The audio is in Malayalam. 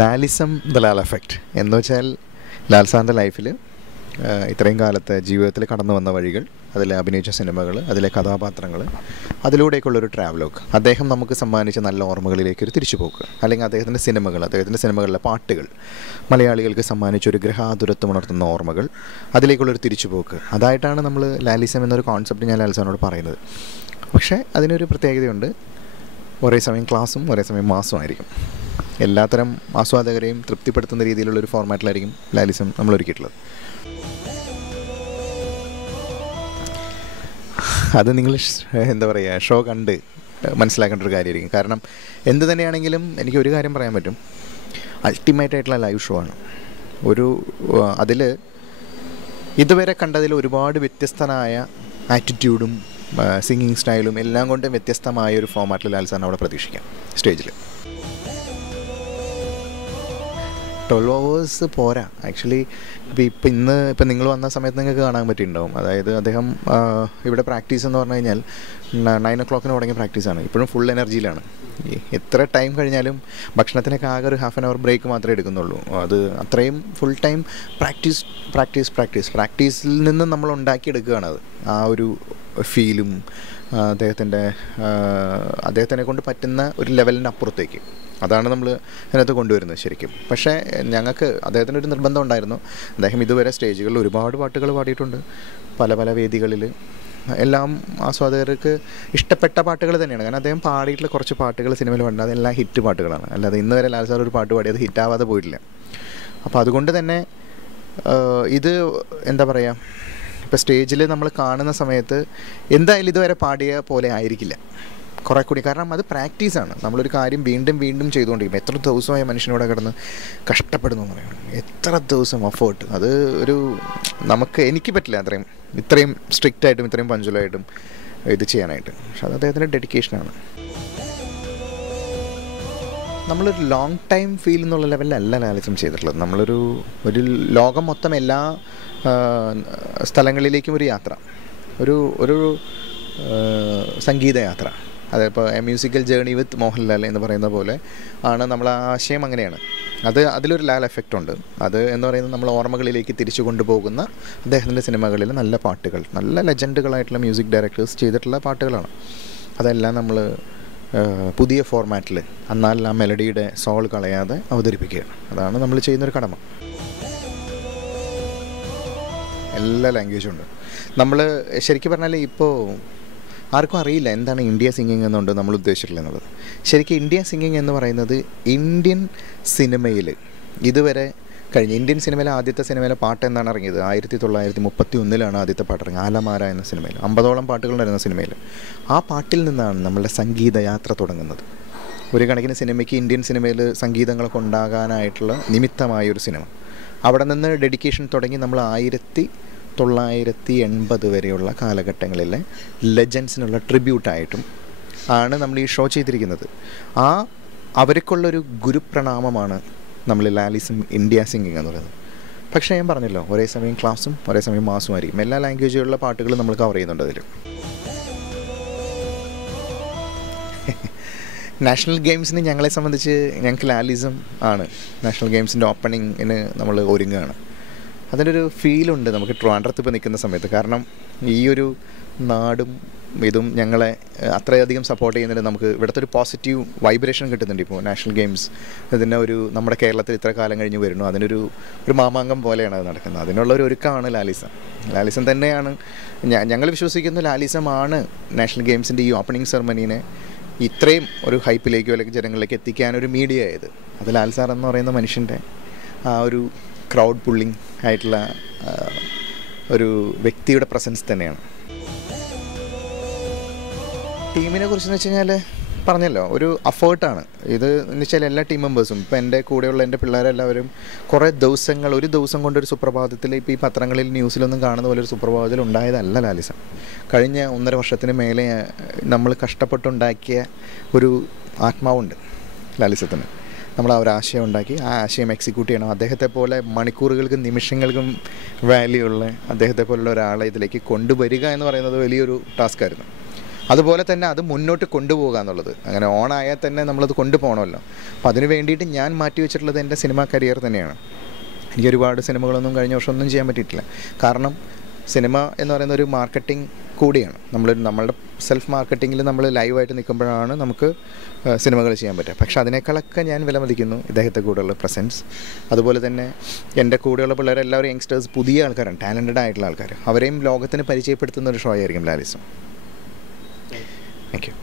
ലാലിസം ദ ലാൽ എഫക്റ്റ് എന്ന് വെച്ചാൽ ലാൽ സാറിൻ്റെ ലൈഫിൽ ഇത്രയും കാലത്തെ ജീവിതത്തിൽ കടന്നു വന്ന വഴികൾ, അതിലെ അഭിനയിച്ച സിനിമകൾ, അതിലെ കഥാപാത്രങ്ങൾ, അതിലൂടെയൊക്കെയുള്ളൊരു ട്രാവലോഗ്, അദ്ദേഹം നമുക്ക് സമ്മാനിച്ച നല്ല ഓർമ്മകളിലേക്കൊരു തിരിച്ചുപോക്ക്, അല്ലെങ്കിൽ അദ്ദേഹത്തിൻ്റെ സിനിമകളിലെ പാട്ടുകൾ മലയാളികൾക്ക് സമ്മാനിച്ചൊരു ഗ്രഹാതുരത്വം ഉണർത്തുന്ന ഓർമ്മകൾ, അതിലേക്കുള്ളൊരു തിരിച്ചുപോക്ക്, അതായിട്ടാണ് നമ്മൾ ലാലിസം എന്നൊരു കോൺസെപ്റ്റ് ഞാൻ ലാൽ സാറിനോട് പറയുന്നത്. പക്ഷേ അതിനൊരു പ്രത്യേകതയുണ്ട്, ഒരേ സമയം ക്ലാസ്സും ഒരേ സമയം മാസും ആയിരിക്കും. എല്ലാത്തരം ആസ്വാദകരെയും തൃപ്തിപ്പെടുത്തുന്ന രീതിയിലുള്ളൊരു ഫോർമാറ്റിലായിരിക്കും ലാലിസം നമ്മൾ ഒരുക്കിയിട്ടുള്ളത്. അത് നിങ്ങൾ എന്താ പറയുക, ഷോ കണ്ട് മനസ്സിലാക്കേണ്ട ഒരു കാര്യമായിരിക്കും. കാരണം എന്ത് തന്നെയാണെങ്കിലും എനിക്ക് ഒരു കാര്യം പറയാൻ പറ്റും, അൾട്ടിമേറ്റ് ആയിട്ടുള്ള ലൈവ് ഷോ ആണ്. അതിൽ ഇതുവരെ കണ്ടതിൽ ഒരുപാട് വ്യത്യസ്തനായ ആറ്റിറ്റ്യൂഡും സിംഗിങ് സ്റ്റൈലും എല്ലാം കൊണ്ടും വ്യത്യസ്തമായ ഒരു ഫോർമാറ്റിൽ ലാൽ സാറിന് അവിടെ പ്രതീക്ഷിക്കാം സ്റ്റേജിൽ. 12 hours പോരാ ആക്ച്വലി. ഇപ്പം നിങ്ങൾ വന്ന സമയത്ത് നിങ്ങൾക്ക് കാണാൻ പറ്റിയിട്ടുണ്ടാവും. അതായത് അദ്ദേഹം ഇവിടെ പ്രാക്ടീസ് എന്ന് പറഞ്ഞു കഴിഞ്ഞാൽ 9 o'clock തുടങ്ങിയ പ്രാക്ടീസാണ്. ഇപ്പോഴും ഫുൾ എനർജിയിലാണ്. എത്ര ടൈം കഴിഞ്ഞാലും ഭക്ഷണത്തിനൊക്കെ ആകെ ഒരു ഹാഫ് ആൻ അവർ ബ്രേക്ക് മാത്രമേ എടുക്കുന്നുള്ളൂ. അത് അത്രയും ഫുൾ ടൈം പ്രാക്ടീസിൽ നിന്ന് നമ്മൾ ഉണ്ടാക്കിയെടുക്കുകയാണ് അത്. ആ ഒരു ഫീലും അദ്ദേഹത്തിനെ കൊണ്ട് പറ്റുന്ന ഒരു ലെവലിന് അപ്പുറത്തേക്ക് അതാണ് നമ്മൾ അതിനകത്ത് കൊണ്ടുവരുന്നത് ശരിക്കും. പക്ഷേ ഞങ്ങൾക്ക് അദ്ദേഹത്തിനൊരു നിർബന്ധം ഉണ്ടായിരുന്നു. അദ്ദേഹം ഇതുവരെ സ്റ്റേജുകളിൽ ഒരുപാട് പാട്ടുകൾ പാടിയിട്ടുണ്ട്, പല പല വേദികളിൽ. എല്ലാം ആസ്വാദകർക്ക് ഇഷ്ടപ്പെട്ട പാട്ടുകൾ തന്നെയാണ്. കാരണം അദ്ദേഹം പാടിയിട്ടുള്ള കുറച്ച് പാട്ടുകൾ സിനിമയിൽ പാടുന്നത് അതെല്ലാം ഹിറ്റ് പാട്ടുകളാണ്. അല്ലാതെ ഇന്ന് വരെ ലാൽ സാർ ഒരു പാട്ട് പാടിയത് ഹിറ്റാവാതെ പോയിട്ടില്ല. അപ്പോൾ അതുകൊണ്ട് തന്നെ ഇത് എന്താ പറയുക, ഇപ്പോൾ സ്റ്റേജിൽ നമ്മൾ കാണുന്ന സമയത്ത് എന്തായാലും ഇതുവരെ പാടിയ പോലെ ആയിരിക്കില്ല കുറേ കൂടി. കാരണം അത് പ്രാക്ടീസാണ്. നമ്മളൊരു കാര്യം വീണ്ടും വീണ്ടും ചെയ്തുകൊണ്ടിരിക്കും. എത്ര ദിവസമായ മനുഷ്യനോടെ കിടന്ന് കഷ്ടപ്പെടുന്നു എന്ന് പറയുന്നത്, എത്ര ദിവസം എഫേർട്ട്. അത് എനിക്ക് പറ്റില്ല ഇത്രയും സ്ട്രിക്റ്റായിട്ടും ഇത്രയും പഞ്ച്വലായിട്ടും ഇത് ചെയ്യാനായിട്ട്. പക്ഷെ അത് അദ്ദേഹത്തിൻ്റെ ഡെഡിക്കേഷനാണ്. നമ്മളൊരു ലോങ് ടൈം ഫീൽ എന്നുള്ള ലെവലിലല്ല ലാലിസം ചെയ്തിട്ടുള്ളത്. ഒരു ലോകം മൊത്തം എല്ലാ സ്ഥലങ്ങളിലേക്കും ഒരു യാത്ര, ഒരു സംഗീതയാത്ര. അതിപ്പോൾ എ മ്യൂസിക്കൽ ജേർണി വിത്ത് മോഹൻലാൽ എന്ന് പറയുന്ന പോലെ ആണ് നമ്മൾ ആശയം. അങ്ങനെയാണ് അതിലൊരു ലാൽ എഫക്റ്റ് ഉണ്ട്. അത് എന്ന് പറയുന്നത് നമ്മൾ ഓർമ്മകളിലേക്ക് തിരിച്ചു കൊണ്ടുപോകുന്ന അദ്ദേഹത്തിൻ്റെ സിനിമകളിൽ നല്ല പാട്ടുകൾ, നല്ല ലെജൻഡുകളായിട്ടുള്ള മ്യൂസിക് ഡയറക്ടേഴ്സ് ചെയ്തിട്ടുള്ള പാട്ടുകളാണ്. അതെല്ലാം നമ്മൾ പുതിയ ഫോർമാറ്റിൽ എന്നാൽ ആ മെലഡിയുടെ സോൾ കളയാതെ അവതരിപ്പിക്കുകയാണ്. അതാണ് നമ്മൾ ചെയ്യുന്നൊരു കടമ. എല്ലാ ലാംഗ്വേജും ഉണ്ട്. നമ്മൾ ശരിക്കും പറഞ്ഞാൽ ഇപ്പോൾ ആർക്കും അറിയില്ല എന്താണ് ഇന്ത്യ സിംഗിങ് എന്നുണ്ട് നമ്മൾ ഉദ്ദേശിച്ചിട്ടില്ല എന്നുള്ളത്. ശരിക്കും ഇന്ത്യ സിംഗിങ് എന്ന് പറയുന്നത് ഇന്ത്യൻ സിനിമയിൽ ഇതുവരെ ഇന്ത്യൻ സിനിമയിലെ ആദ്യത്തെ സിനിമയിലെ പാട്ട് എന്നാണ് ഇറങ്ങിയത് 1931 ആദ്യത്തെ പാട്ട് ഇറങ്ങിയത്, ആലമാര എന്ന സിനിമയിൽ. 50ഓളം പാട്ടുകളുണ്ടായിരുന്ന സിനിമയിൽ. ആ പാട്ടിൽ നിന്നാണ് നമ്മളുടെ സംഗീതയാത്ര തുടങ്ങുന്നത്. ഒരു കണക്കിന് സിനിമയ്ക്ക് ഇന്ത്യൻ സിനിമയിൽ സംഗീതങ്ങളൊക്കെ ഉണ്ടാകാനായിട്ടുള്ള നിമിത്തമായൊരു സിനിമ. അവിടെ നിന്ന് ഡെഡിക്കേഷൻ തുടങ്ങി നമ്മൾ 1980 വരെയുള്ള കാലഘട്ടങ്ങളിലെ ലെജൻസിനുള്ള ട്രിബ്യൂട്ടായിട്ടും ആണ് നമ്മൾ ഈ ഷോ ചെയ്തിരിക്കുന്നത്. അവർക്കുള്ളൊരു ഗുരുപ്രണാമമാണ് നമ്മൾ ലാലിസം ഇന്ത്യ സിംഗിങ് എന്ന് പറയുന്നത്. പക്ഷേ ഞാൻ പറഞ്ഞല്ലോ, ഒരേ സമയം ക്ലാസ്സും ഒരേ സമയം മാസും ആയിരിക്കും. എല്ലാ ലാംഗ്വേജുകളിലുള്ള പാട്ടുകൾ നമ്മൾ കവർ ചെയ്യുന്നുണ്ട് അതിൽ. നാഷണൽ ഗെയിംസിന് ഞങ്ങളെ സംബന്ധിച്ച് ഞങ്ങൾക്ക് ലാലിസം ആണ്. നാഷണൽ ഗെയിംസിൻ്റെ ഓപ്പണിങ്ങിന് നമ്മൾ ഒരുങ്ങുകയാണ്. അതിനൊരു ഫീലുണ്ട് നമുക്ക് ട്രിവാൻഡ്രത്ത് ഇപ്പോൾ നിൽക്കുന്ന സമയത്ത്. കാരണം ഈ ഒരു നാടും ഇതും ഞങ്ങളെ അത്രയധികം സപ്പോർട്ട് ചെയ്യുന്നതിന് നമുക്ക് ഇവിടുത്തെ ഒരു പോസിറ്റീവ് വൈബ്രേഷൻ കിട്ടുന്നുണ്ട്. ഇപ്പോൾ നാഷണൽ ഗെയിംസ് ഇതിനെ നമ്മുടെ കേരളത്തിൽ ഇത്ര കാലം കഴിഞ്ഞ് വരുന്നു, അതിനൊരു മാമാങ്കം പോലെയാണ് അത് നടക്കുന്നത്. അതിനുള്ളൊരു ഒരുക്കമാണ് ലാലിസം തന്നെയാണ്. ഞങ്ങൾ വിശ്വസിക്കുന്നു ലാലിസമാണ് നാഷണൽ ഗെയിംസിൻ്റെ ഈ ഓപ്പണിംഗ് സെറമണീനെ ഇത്രയും ഒരു ഹൈപ്പിലേക്കോ അല്ലെങ്കിൽ ജനങ്ങളിലേക്ക് എത്തിക്കാനൊരു മീഡിയ ആയത്. അത് ലാൽ സാർ എന്ന് പറയുന്ന മനുഷ്യൻ്റെ ആ ഒരു ക്രൗഡ് പുള്ളിങ് ആയിട്ടുള്ള ഒരു വ്യക്തിയുടെ പ്രസൻസ് തന്നെയാണ്. ടീമിനെ കുറിച്ചെന്ന് വെച്ച് കഴിഞ്ഞാൽ പറഞ്ഞല്ലോ, ഒരു അഫേർട്ടാണ് ഇത് എന്ന് വെച്ചാൽ എല്ലാ ടീം മെമ്പേഴ്സും. ഇപ്പോൾ എൻ്റെ കൂടെയുള്ള എൻ്റെ പിള്ളേരെല്ലാവരും കുറേ ഒരു ദിവസം കൊണ്ടൊരു സുപ്രഭാതത്തിൽ ഇപ്പോൾ ഈ പത്രങ്ങളിൽ ന്യൂസിലൊന്നും കാണുന്ന പോലെ ഒരു സുപ്രഭാതത്തിൽ ഉണ്ടായതല്ല ലാലിസം. കഴിഞ്ഞ 1.5 വർഷത്തിന് മേലെ നമ്മൾ കഷ്ടപ്പെട്ടുണ്ടാക്കിയ ഒരു ആത്മാവുണ്ട് ലാലിസത്തിന്. നമ്മൾ ആ ഒരു ആശയം ഉണ്ടാക്കി ആ ആശയം എക്സിക്യൂട്ട് ചെയ്യണം. അദ്ദേഹത്തെ പോലെ മണിക്കൂറുകൾക്കും നിമിഷങ്ങൾക്കും വാല്യൂ ഉള്ള അദ്ദേഹത്തെ പോലുള്ള ഒരാളെ ഇതിലേക്ക് കൊണ്ടുവരിക എന്ന് പറയുന്നത് വലിയൊരു ടാസ്ക്കായിരുന്നു. അതുപോലെ തന്നെ അത് മുന്നോട്ട് കൊണ്ടുപോകുക എന്നുള്ളത്, അങ്ങനെ ഓണായാൽ തന്നെ നമ്മളത് കൊണ്ടുപോകണമല്ലോ. അപ്പോൾ അതിന് വേണ്ടിയിട്ട് ഞാൻ മാറ്റി വെച്ചിട്ടുള്ളത് എൻ്റെ സിനിമ കരിയർ തന്നെയാണ്. എനിക്ക് ഒരുപാട് സിനിമകളൊന്നും കഴിഞ്ഞ വർഷം ഒന്നും ചെയ്യാൻ പറ്റിയിട്ടില്ല. കാരണം സിനിമ എന്ന് പറയുന്ന ഒരു മാർക്കറ്റിംഗ് കൂടിയാണ്. നമ്മളുടെ സെൽഫ് മാർക്കറ്റിങ്ങിൽ നമ്മൾ ലൈവായിട്ട് നിൽക്കുമ്പോഴാണ് നമുക്ക് സിനിമകൾ ചെയ്യാൻ പറ്റുക. പക്ഷേ അതിനേക്കാളൊക്കെ ഞാൻ വിലമതിക്കുന്നു ഇദ്ദേഹത്തെ കൂടെയുള്ള പ്രസൻസ്. അതുപോലെ തന്നെ എൻ്റെ കൂടെയുള്ള പിള്ളേരെല്ലാവരും യങ്സ്റ്റേഴ്സ്, പുതിയ ആൾക്കാരാണ്, ടാലൻറ്റഡ് ആയിട്ടുള്ള ആൾക്കാർ. അവരെയും ലോകത്തിന് പരിചയപ്പെടുത്തുന്ന ഒരു ഷോ ആയിരിക്കും ലാലിസം. Thank you.